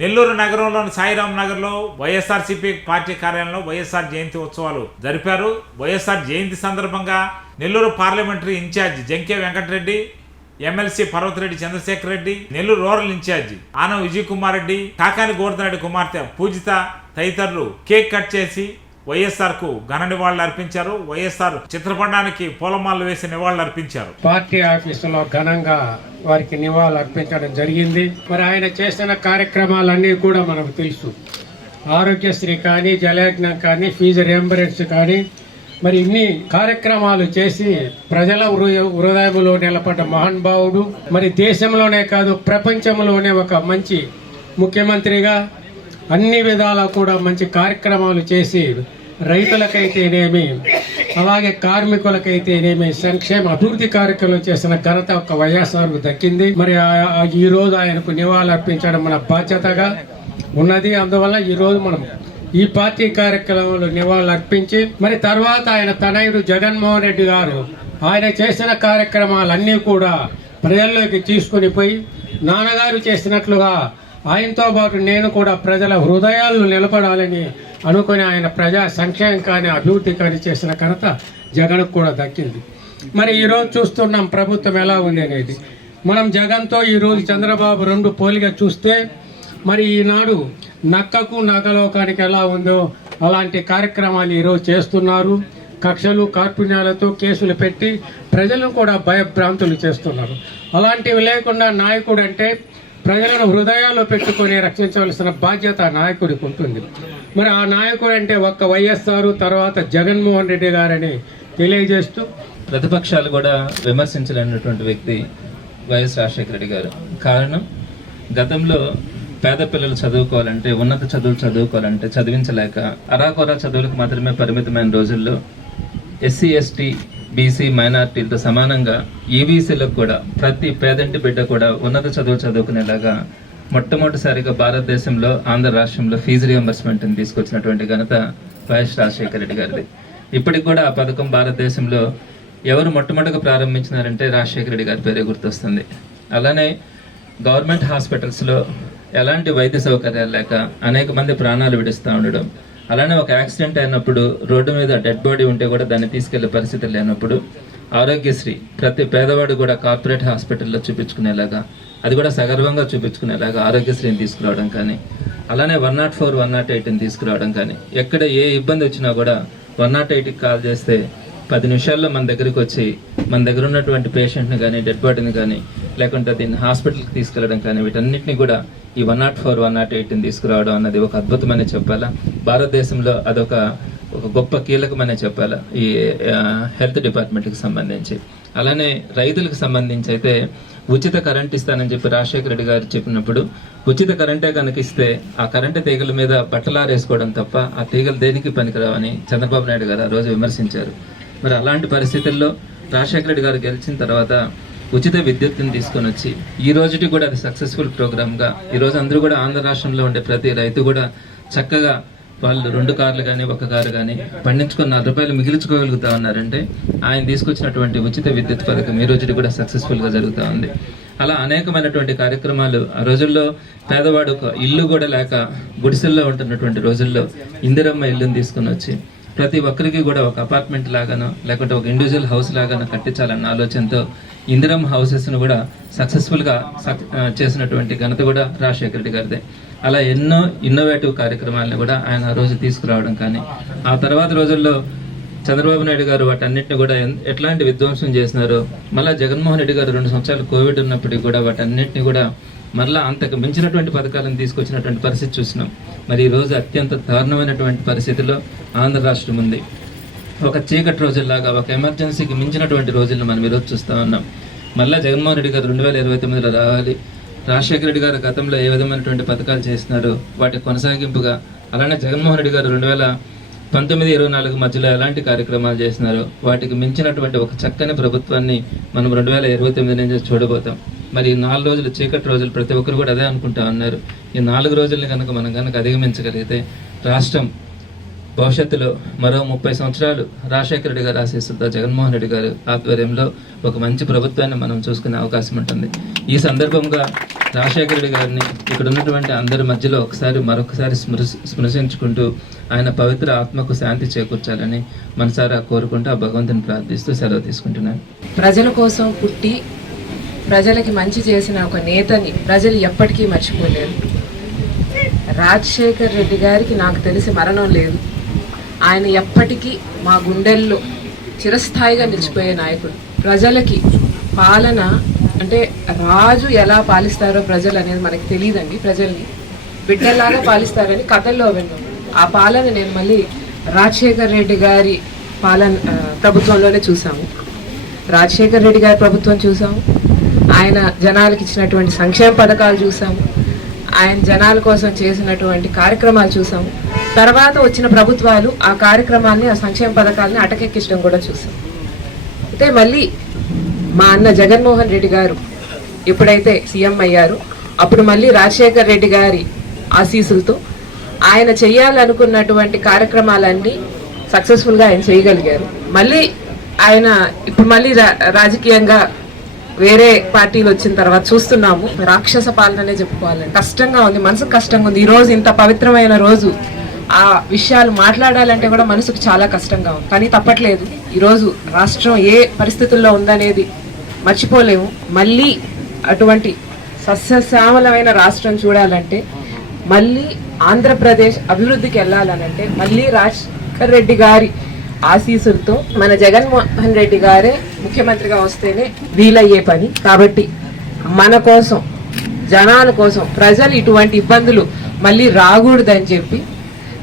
నెల్లూరు నగరంలోని సాయిరాం నగర్లో వైఎస్ఆర్సీపీ పార్టీ కార్యాలయంలో వైఎస్ఆర్ జయంతి ఉత్సవాలు జరిపారు. వైఎస్ఆర్ జయంతి సందర్భంగా Nellore parliamentary incharge Janke Venkatareddy, MLC Parvathireddy Chandrashekar Reddy, Nellore rural incharge Anam Vijay Kumar Reddy, Kakani Govardhan Reddy కుమార్తె పూజిత తదితరులు కేక్ కట్ చేసి వైఎస్ఆర్ కు ఘన నివాళులు అర్పించారు. వైఎస్ఆర్ చిత్రపటానికి పూలమాలలు వేసి నివాళులు అర్పించారు. పార్టీ ఆఫీసులో ఘనంగా వారికి నివాళులు అర్పించడం జరిగింది. మరి ఆయన చేసిన కార్యక్రమాలన్నీ కూడా మనకు తెలుసు. ఆరోగ్యశ్రీ కానీ, జలయజ్ఞం కానీ, ఫీజు రియంబరెన్స్ కానీ, మరి ఇన్ని కార్యక్రమాలు చేసి ప్రజల హృదయంలో నిలబడ్డ మహానుభావుడు. మరి దేశంలోనే కాదు ప్రపంచంలోనే ఒక మంచి ముఖ్యమంత్రిగా అన్ని విధాలా కూడా మంచి కార్యక్రమాలు చేసి రైతులకైతేనేమి, అలాగే కార్మికులకైతేనేమి సంక్షేమ అభివృద్ధి కార్యక్రమాలు చేసిన ఘనత ఒక వైఎస్ఆర్కు దక్కింది. మరి ఈ రోజు ఆయనకు నివాళులు అర్పించడం మన బాధ్యతగా ఉన్నది. అందువల్ల ఈ రోజు మనం ఈ పార్టీ కార్యక్రమంలో నివాళులు అర్పించి మరి తర్వాత ఆయన తనయుడు జగన్మోహన్ రెడ్డి గారు ఆయన చేసిన కార్యక్రమాలన్నీ కూడా ప్రజల్లోకి తీసుకుని పోయి నాన్నగారు చేసినట్లుగా ఆయనతో పాటు నేను కూడా ప్రజల హృదయాలను నిలబడాలని అనుకుని ఆయన ప్రజా సంక్షేమం కానీ అభివృద్ధి కానీ చేసిన ఘనత జగన్కు కూడా దక్కింది. మరి ఈరోజు చూస్తున్నాం ప్రభుత్వం ఎలా ఉంది అనేది. మనం జగన్తో ఈరోజు చంద్రబాబు రెండు పోలిగా చూస్తే మరి ఈనాడు నక్కకు నగలోకానికి ఎలా ఉందో అలాంటి కార్యక్రమాలు ఈరోజు చేస్తున్నారు. కక్షలు కార్పుణ్యాలతో కేసులు పెట్టి ప్రజలను కూడా భయభ్రాంతులు చేస్తున్నారు. అలాంటివి లేకుండా నాయకుడు అంటే ప్రజలను హృదయాల్లో పెట్టుకొని రక్షించవలసిన బాధ్యత నాయకుడికి ఉంటుంది. మరి ఆ నాయకుడు అంటే ఒక్క వైఎస్ఆర్ తర్వాత జగన్మోహన్ రెడ్డి గారని తెలియజేస్తూ ప్రతిపక్షాలు కూడా విమర్శించలేనటువంటి వ్యక్తి వైఎస్ రాజశేఖర రెడ్డి గారు. కారణం, గతంలో పేద పిల్లలు చదువుకోవాలంటే, ఉన్నత చదువులు చదువుకోవాలంటే చదివించలేక అరాకొరా చదువులకు మాత్రమే పరిమితమైన రోజుల్లో ఎస్సీ, ఎస్టీ, బీసీ, మైనార్టీలతో సమానంగా ఈబీసీలకు కూడా ప్రతి పేదంటి బిడ్డ కూడా ఉన్నత చదువు చదువుకునేలాగా మొట్టమొదటిసారిగా భారతదేశంలో ఆంధ్ర రాష్ట్రంలో ఫీజు రియంబర్స్మెంట్ని తీసుకొచ్చినటువంటి ఘనత వైఎస్ రాజశేఖర రెడ్డి గారిది. ఇప్పటికి కూడా ఆ పథకం భారతదేశంలో ఎవరు మొట్టమొదటిగా ప్రారంభించినారంటే రాజశేఖర రెడ్డి గారి పేరే గుర్తొస్తుంది. అలానే గవర్నమెంట్ హాస్పిటల్స్లో ఎలాంటి వైద్య సౌకర్యాలు లేక అనేక మంది ప్రాణాలు విడుస్తూ ఉండడం, అలానే ఒక యాక్సిడెంట్ అయినప్పుడు రోడ్డు మీద డెడ్ బాడీ ఉంటే కూడా దాన్ని తీసుకెళ్లే పరిస్థితి లేనప్పుడు ఆరోగ్యశ్రీ ప్రతి పేదవాడు కూడా కార్పొరేట్ హాస్పిటల్లో చూపించుకునేలాగా, అది కూడా సగర్వంగా చూపించుకునేలాగా ఆరోగ్యశ్రీని తీసుకురావడం కానీ, అలానే 104, 108ని తీసుకురావడం కానీ, ఎక్కడ ఏ ఇబ్బంది వచ్చినా కూడా 108కి కాల్ చేస్తే 10 నిమిషాల్లో మన దగ్గరికి వచ్చి మన దగ్గర ఉన్నటువంటి పేషెంట్ని కానీ, డెడ్ బాడీని కానీ, లేకుంటే దీన్ని హాస్పిటల్కి తీసుకెళ్లడం కానీ, వీటన్నిటిని కూడా ఈ 104, 108ని తీసుకురావడం అన్నది ఒక అద్భుతమని చెప్పాలా. భారతదేశంలో అదొక గొప్ప కీలకమనే చెప్పాలా ఈ హెల్త్ డిపార్ట్మెంట్కి సంబంధించి. అలానే రైతులకు సంబంధించి అయితే ఉచిత కరెంట్ ఇస్తానని చెప్పి రాజశేఖర రెడ్డి గారు చెప్పినప్పుడు, ఉచిత కరెంటే కనుక ఇస్తే ఆ కరెంటు తీగల మీద బట్టలారేసుకోవడం తప్ప ఆ తీగలు దేనికి పనికిరావని చంద్రబాబు నాయుడు గారు ఆ రోజు విమర్శించారు. మరి అలాంటి పరిస్థితుల్లో రాజశేఖర రెడ్డి గారు గెలిచిన తర్వాత ఉచిత విద్యుత్తుని తీసుకొని వచ్చి ఈ రోజుకి కూడా అది సక్సెస్ఫుల్ ప్రోగ్రామ్గా ఈరోజు అందరూ కూడా ఆంధ్ర రాష్ట్రంలో ఉండే ప్రతి రైతు కూడా చక్కగా వాళ్ళు 2 కార్లు కానీ 1 కారు కానీ పండించుకొని 4 రూపాయలు మిగిల్చుకోగలుగుతా ఉన్నారంటే ఆయన తీసుకొచ్చినటువంటి ఉచిత విద్యుత్ పథకం ఈ రోజుకి కూడా సక్సెస్ఫుల్గా జరుగుతూ ఉంది. అలా అనేకమైనటువంటి కార్యక్రమాలు ఆ రోజుల్లో పేదవాడు ఒక ఇల్లు కూడా లేక గుడిసెల్లో ఉంటున్నటువంటి రోజుల్లో ఇందిరమ్మ ఇల్లుని తీసుకొని వచ్చి ప్రతి ఒక్కరికి కూడా ఒక అపార్ట్మెంట్ లాగానో లేకుంటే ఒక ఇండివిజువల్ హౌస్ లాగానో కట్టించాలన్న ఆలోచనతో ఇందిరమ్మ హౌసెస్ను కూడా సక్సెస్ఫుల్గా చేసినటువంటి ఘనత కూడా రాజశేఖర రెడ్డి గారిదే. అలా ఎన్నో ఇన్నోవేటివ్ కార్యక్రమాలను కూడా ఆయన ఆ రోజు తీసుకురావడం కానీ, ఆ తర్వాత రోజుల్లో చంద్రబాబు నాయుడు గారు వాటన్నిటిని కూడా ఎట్లాంటి విధ్వంసం చేసినారో, మళ్ళీ జగన్మోహన్ రెడ్డి గారు 2 సంవత్సరాలు కోవిడ్ ఉన్నప్పటికీ కూడా వాటన్నిటిని కూడా మరలా అంతకు మించినటువంటి పథకాలను తీసుకొచ్చినటువంటి పరిస్థితి చూసినాం. మరి ఈ రోజు అత్యంత దారుణమైనటువంటి పరిస్థితిలో ఆంధ్ర రాష్ట్రం ఉంది. ఒక చీకటి రోజుల్లాగా, ఒక ఎమర్జెన్సీకి మించినటువంటి రోజులను మనం ఈరోజు చూస్తూ ఉన్నాం. మళ్ళీ జగన్మోహన్ రెడ్డి గారు 2029లో రావాలి. రాజశేఖర రెడ్డి గారు గతంలో ఏ విధమైనటువంటి పథకాలు చేసినారో వాటి కొనసాగింపుగా, అలానే జగన్మోహన్ రెడ్డి గారు 2019, 24 మధ్యలో ఎలాంటి కార్యక్రమాలు చేసినారో వాటికి మించినటువంటి ఒక చక్కని ప్రభుత్వాన్ని మనం 2029 నుంచి చూడబోతాం. మరి 4 రోజులు చీకటి రోజులు ప్రతి ఒక్కరు కూడా అదే అనుకుంటా ఉన్నారు. ఈ 4 రోజుల్ని కనుక మనం అధిగమించగలిగితే రాష్ట్రం భవిష్యత్తులో మరో 30 సంవత్సరాలు రాజశేఖర రెడ్డి గారు ఆశీస్సులతో జగన్మోహన్ రెడ్డి గారు ఆధ్వర్యంలో ఒక మంచి ప్రభుత్వాన్ని మనం చూసుకునే అవకాశం ఉంటుంది. ఈ సందర్భంగా రాజశేఖర రెడ్డి గారిని ఇక్కడ ఉన్నటువంటి అందరి మధ్యలో మరొకసారి స్మృశించుకుంటూ ఆయన పవిత్ర ఆత్మకు శాంతి చేకూర్చాలని మనసారా కోరుకుంటూ ఆ భగవంతుని ప్రార్థిస్తూ సెలవు తీసుకుంటున్నాను. ప్రజల కోసం పుట్టి ప్రజలకి మంచి చేసిన ఒక నేతని ప్రజలు ఎప్పటికీ మర్చిపోలేరు. రాజశేఖర్ రెడ్డి గారికి నాకు తెలిసి మరణం లేదు. ఆయన ఎప్పటికీ మా గుండెల్లో చిరస్థాయిగా నిలిచిపోయే నాయకుడు. ప్రజలకి పాలన అంటే రాజు ఎలా పాలిస్తారో ప్రజలు అనేది మనకి తెలియదండి. ప్రజల్ని బిడ్డల్లాగా పాలిస్తారని కథల్లో విన్నాం. ఆ పాలన నేను మళ్ళీ రాజశేఖర్ రెడ్డి గారి ప్రభుత్వంలోనే చూసాము. రాజశేఖర్ రెడ్డి గారి ప్రభుత్వం చూసాము, ఆయన జనాలకు ఇచ్చినటువంటి సంక్షేమ పథకాలు చూసాము, ఆయన జనాల కోసం చేసినటువంటి కార్యక్రమాలు చూసాము. తర్వాత వచ్చిన ప్రభుత్వాలు ఆ కార్యక్రమాన్ని, ఆ సంక్షేమ పథకాలని అటకెక్కించడం కూడా చూసాం. అయితే మళ్ళీ మా అన్న జగన్మోహన్ రెడ్డి గారు ఎప్పుడైతే సీఎం అయ్యారో అప్పుడు మళ్ళీ రాజశేఖర్ రెడ్డి గారి ఆశీస్సులతో ఆయన చేయాలనుకున్నటువంటి కార్యక్రమాలన్నీ సక్సెస్ఫుల్గా ఆయన చేయగలిగారు. మళ్ళీ ఆయన ఇప్పుడు మళ్ళీ రాజకీయంగా వేరే పార్టీలు వచ్చిన తర్వాత చూస్తున్నాము రాక్షస పాలననే చెప్పుకోవాలండి. కష్టంగా ఉంది, మనసుకు కష్టంగా ఉంది. ఈ రోజు ఇంత పవిత్రమైన రోజు ఆ విషయాలు మాట్లాడాలంటే కూడా మనసుకు చాలా కష్టంగా ఉంది. కానీ తప్పట్లేదు. ఈరోజు రాష్ట్రం ఏ పరిస్థితుల్లో ఉందనేది మర్చిపోలేము. మళ్ళీ అటువంటి సస్యశ్యామలమైన రాష్ట్రం చూడాలంటే, మళ్ళీ ఆంధ్రప్రదేశ్ అభివృద్ధికి వెళ్ళాలనంటే మళ్ళీ రాజశేఖర్ రెడ్డి గారి ఆశీస్సులతో మన జగన్మోహన్ రెడ్డి గారే ముఖ్యమంత్రిగా వస్తేనే వీలయ్యే పని. కాబట్టి మన కోసం, జనాల కోసం, ప్రజలు ఇటువంటి ఇబ్బందులు మళ్ళీ రాకూడదని చెప్పి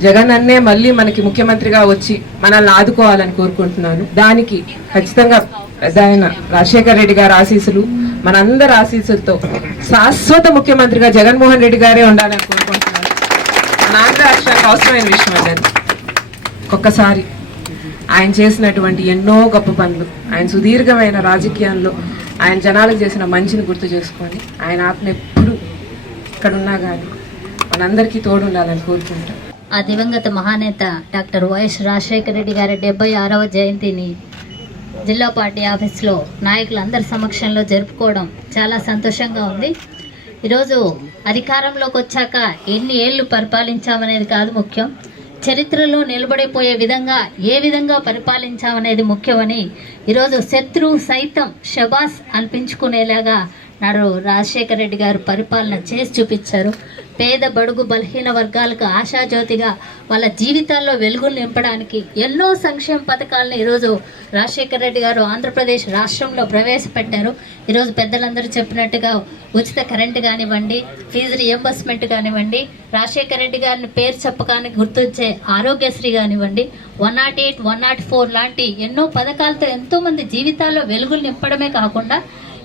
జగన్ అన్నే మళ్ళీ మనకి ముఖ్యమంత్రిగా వచ్చి మనల్ని ఆదుకోవాలని కోరుకుంటున్నాను. దానికి ఖచ్చితంగా ఆయన రాజశేఖర్ రెడ్డి గారి ఆశీస్సులు, మనందరి ఆశీస్సులతో శాశ్వత ముఖ్యమంత్రిగా జగన్మోహన్ రెడ్డి గారే ఉండాలని కోరుకుంటున్నాను. మన ఆంధ్ర రాష్ట్రానికి అవసరమైన విషయం అది. ఒక్కసారి ఆయన చేసినటువంటి ఎన్నో గొప్ప పనులు, ఆయన సుదీర్ఘమైన రాజకీయాల్లో ఆయన జనాలకు చేసిన మంచిని గుర్తు చేసుకొని ఆయన ఆత్మ ఎప్పుడు ఇక్కడున్నా కానీ మనందరికీ తోడు ఉండాలని కోరుకుంటాం. ఆ దివంగత మహానేత డాక్టర్ వైఎస్ రాజశేఖర రెడ్డి గారి 76వ జయంతిని జిల్లా పార్టీ ఆఫీస్లో నాయకులందరి సమక్షంలో జరుపుకోవడం చాలా సంతోషంగా ఉంది. ఈరోజు అధికారంలోకి వచ్చాక ఎన్ని ఏళ్ళు పరిపాలించామనేది కాదు ముఖ్యం, చరిత్రలో నిలబడిపోయే విధంగా ఏ విధంగా పరిపాలించామనేది ముఖ్యమని ఈరోజు శత్రువు సైతం షబాస్ అనిపించుకునేలాగా నాడు రాజశేఖర రెడ్డి గారు పరిపాలన చేసి చూపించారు. పేద బడుగు బలహీన వర్గాలకు ఆశాజ్యోతిగా వాళ్ళ జీవితాల్లో వెలుగులు నింపడానికి ఎన్నో సంక్షేమ పథకాలను ఈరోజు రాజశేఖర రెడ్డి గారు ఆంధ్రప్రదేశ్ రాష్ట్రంలో ప్రవేశపెట్టారు. ఈరోజు పెద్దలందరూ చెప్పినట్టుగా ఉచిత కరెంటు కానివ్వండి, ఫీజు రియంబర్స్మెంట్ కానివ్వండి, రాజశేఖర రెడ్డి గారిని పేరు చెప్పడానికి గుర్తొచ్చే ఆరోగ్యశ్రీ కానివ్వండి, 108, 104 లాంటి ఎన్నో పథకాలతో ఎంతోమంది జీవితాల్లో వెలుగులు నింపడమే కాకుండా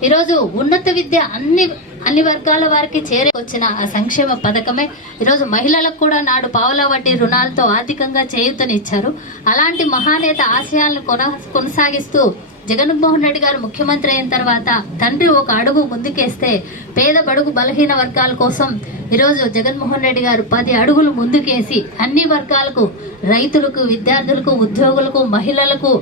ఈరోజు ఉన్నత విద్య అన్ని వర్గాల వారికి వచ్చిన ఆ సంక్షేమ పథకమే ఈరోజు మహిళలకు కూడా నాడు పావలా వడ్డీ రుణాలతో ఆర్థికంగా చేయూతనిచ్చారు. అలాంటి మహానేత ఆశయాలను కొనసాగిస్తూ జగన్మోహన్ రెడ్డి గారు ముఖ్యమంత్రి అయిన తర్వాత తండ్రి ఒక అడుగు ముందుకేస్తే పేద బడుగు బలహీన వర్గాల కోసం ఈరోజు జగన్మోహన్ రెడ్డి గారు 10 అడుగులు ముందుకేసి అన్ని వర్గాలకు, రైతులకు, విద్యార్థులకు, ఉద్యోగులకు, మహిళలకు,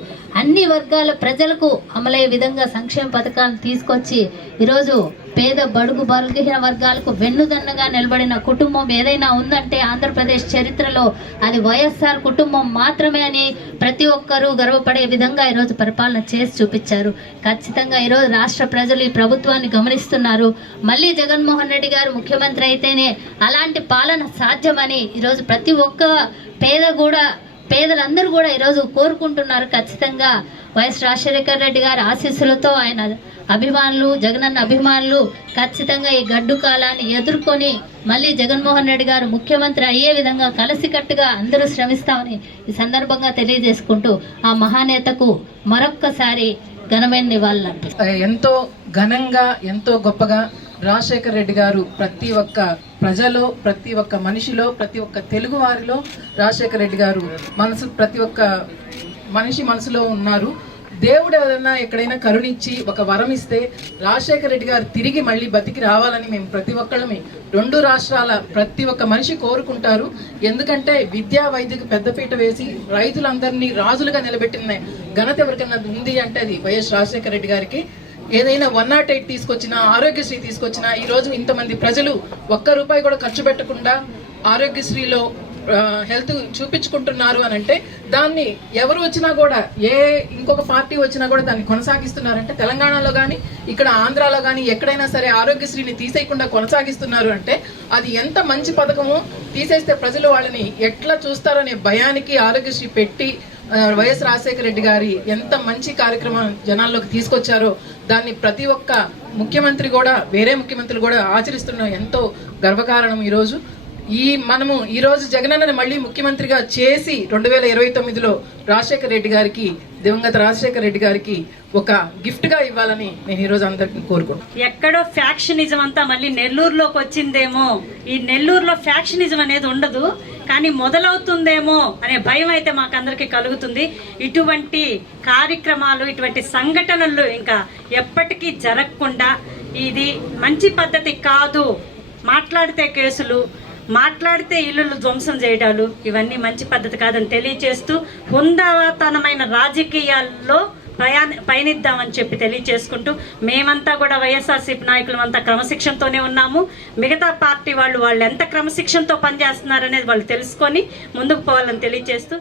అన్ని వర్గాల ప్రజలకు అమలయ్యే విధంగా సంక్షేమ పథకాలను తీసుకొచ్చి ఈరోజు పేద బడుగు బలహీన వర్గాలకు వెన్నుదన్నగా నిలబడిన కుటుంబం ఏదైనా ఉందంటే ఆంధ్రప్రదేశ్ చరిత్రలో అది వైఎస్ఆర్ కుటుంబం మాత్రమే అని ప్రతి ఒక్కరూ గర్వపడే విధంగా ఈరోజు పరిపాలన చేసి చూపించారు. ఖచ్చితంగా ఈరోజు రాష్ట్ర ప్రజలు ఈ ప్రభుత్వాన్ని గమనిస్తున్నారు. మళ్ళీ జగన్మోహన్ రెడ్డి గారు ముఖ్యమంత్రి అయితేనే అలాంటి పాలన సాధ్యమని ఈరోజు ప్రతి ఒక్క పేదలందరూ కూడా ఈరోజు కోరుకుంటున్నారు. ఖచ్చితంగా వైఎస్ రాజశేఖర రెడ్డి గారి ఆశీస్సులతో ఆయన అభిమానులు, జగనన్న అభిమానులు ఖచ్చితంగా ఈ గడ్డు కాలాన్ని ఎదుర్కొని మళ్ళీ జగన్మోహన్ రెడ్డి గారు ముఖ్యమంత్రి అయ్యే విధంగా కలిసికట్టుగా అందరూ శ్రమిస్తామని ఈ సందర్భంగా తెలియజేసుకుంటూ ఆ మహానేతకు మరొక్కసారి ఘనమైన నివాళులు ఎంతో ఘనంగా, ఎంతో గొప్పగా రాజశేఖర రెడ్డి గారు ప్రతి ఒక్క ప్రజలో, ప్రతి ఒక్క మనిషిలో, ప్రతి ఒక్క తెలుగు వారిలో రాజశేఖర రెడ్డి గారు ప్రతి ఒక్క మనిషి మనసులో ఉన్నారు. దేవుడు ఏదైనా ఎక్కడైనా కరుణించి ఒక వరం ఇస్తే రాజశేఖర రెడ్డి గారు తిరిగి మళ్ళీ బతికి రావాలని మేము ప్రతి ఒక్కళ్ళమే 2 రాష్ట్రాల ప్రతి ఒక్క మనిషి కోరుకుంటారు. ఎందుకంటే విద్యా వైద్యకు పెద్దపీట వేసి రైతులందరినీ రాజులుగా నిలబెట్టిన ఘనత ఎవరికైనా ఉంది అంటే అది వైఎస్ రాజశేఖర రెడ్డి గారికి. ఏదైనా 108 తీసుకొచ్చినా, ఆరోగ్యశ్రీ తీసుకొచ్చినా ఈరోజు ఇంతమంది ప్రజలు ఒక్క రూపాయి కూడా ఖర్చు పెట్టకుండా ఆరోగ్యశ్రీలో హెల్త్ చూపించుకుంటున్నారు అని అంటే దాన్ని ఎవరు వచ్చినా కూడా, ఇంకొక పార్టీ వచ్చినా కూడా దాన్ని కొనసాగిస్తున్నారంటే, తెలంగాణలో కానీ ఇక్కడ ఆంధ్రాలో కానీ ఎక్కడైనా సరే ఆరోగ్యశ్రీని తీసేయకుండా కొనసాగిస్తున్నారు అంటే అది ఎంత మంచి పథకమో, తీసేస్తే ప్రజలు వాళ్ళని ఎట్లా చూస్తారనే భయానికి ఆరోగ్యశ్రీ పెట్టి వైఎస్ రాజశేఖర రెడ్డి గారి ఎంత మంచి కార్యక్రమం జనాల్లోకి తీసుకొచ్చారో దాన్ని ప్రతి ఒక్క ముఖ్యమంత్రి కూడా, వేరే ముఖ్యమంత్రులు కూడా ఆచరిస్తున్న ఎంతో గర్వకారణం ఈరోజు. మనము ఈరోజు జగనన్నని మళ్ళీ ముఖ్యమంత్రిగా చేసి 2029లో రాజశేఖర రెడ్డి గారికి, దివంగత రాజశేఖర రెడ్డి గారికి ఒక గిఫ్ట్ గా ఇవ్వాలని నేను ఈరోజు అందరికీ కోరుకుంటున్నాను. ఎక్కడో ఫ్యాక్షనిజం అంతా మళ్ళీ నెల్లూరులోకి వచ్చిందేమో, ఈ నెల్లూరులో ఫ్యాక్షనిజం అనేది ఉండదు కానీ మొదలవుతుందేమో అనే భయం అయితే మాకందరికి కలుగుతుంది. ఇటువంటి కార్యక్రమాలు, ఇటువంటి సంఘటనలు ఇంకా ఎప్పటికీ జరగకుండా, ఇది మంచి పద్ధతి కాదు. మాట్లాడితే కేసులు, మాట్లాడితే ఇల్లులు ధ్వంసం చేయడాలు, ఇవన్నీ మంచి పద్ధతి కాదని తెలియచేస్తూ హుందాతనమైన రాజకీయాల్లో పయనిద్దామని చెప్పి తెలియచేసుకుంటూ, మేమంతా కూడా వైఎస్ఆర్సీపీ నాయకులు అంతా క్రమశిక్షణతోనే ఉన్నాము. మిగతా పార్టీ వాళ్ళు ఎంత క్రమశిక్షణతో పనిచేస్తున్నారనేది వాళ్ళు తెలుసుకొని ముందుకు పోవాలని తెలియచేస్తూ